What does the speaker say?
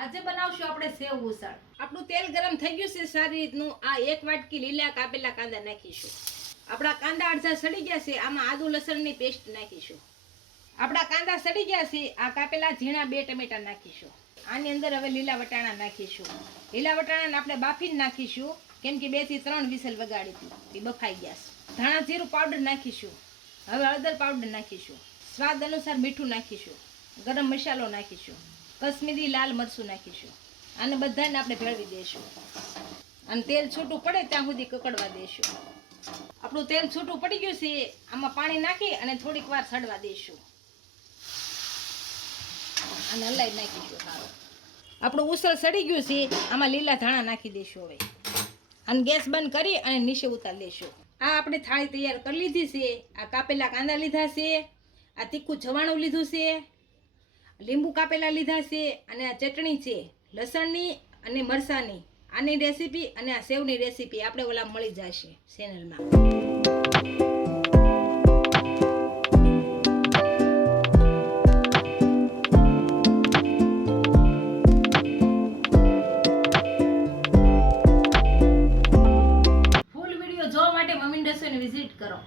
આજે બનાવશું આપણે સેવ ઉસળ। આપણું તેલ ગરમ થઈ ગયું છે સારી રીતનું। આ એક વાટકી લીલા કાપેલા કાંદા નાખીશું। આપણા કાંદા અડધા સડી ગયા છે, આમાં આદુ લસણની પેસ્ટ નાખીશું। આપણા કાંદા સડી ગયા છે, આ કાપેલા ઝીણા 2 ટમેટા નાખીશું। આની અંદર હવે લીલા વટાણા નાખીશું। લીલા વટાણાને આપણે બાફીને નાખીશું, કેમ કે 2 થી 3 વિસલ વગાડી હતી, એ બફાઈ ગયા છે। ધાણા જીરું પાવડર નાખીશું। હવે હળદર પાવડર નાખીશું। સ્વાદ અનુસાર મીઠું નાખીશું। ગરમ મસાલો નાખીશું। કશ્મીરી લાલ મરચું નાખીશું। આને બધાને આપણે ભેળવી દઈશું અને તેલ છૂટું પડે ત્યાં સુધી કકડવા દઈશું। આપણું તેલ છૂટું પડી ગયું છે, આમાં પાણી નાખી અને થોડીક વાર સડવા દઈશું અને હલાવી નાખીશું સારું। આપણું ઉસળ સડી ગયું છે, આમાં લીલા ધાણા નાખી દઈશું હવે અને ગેસ બંધ કરી અને નીચે ઉતારી દઈશું। આ આપણે થાળી તૈયાર કરી લીધી છે। આ કાપેલા કાંદા લીધા છે, આ તીખું જવાણું લીધું છે, લીંબુ કાપેલા લીધા છે અને આ ચટણી છે લસણની અને મરચાંની। આની રેસીપી અને આ સેવની રેસીપી આપણે ઓલા મળી જશે ચેનલમાં। ફૂલ વિડીયો જોવા માટે મમ્મી રસોઈને વિઝિટ કરો।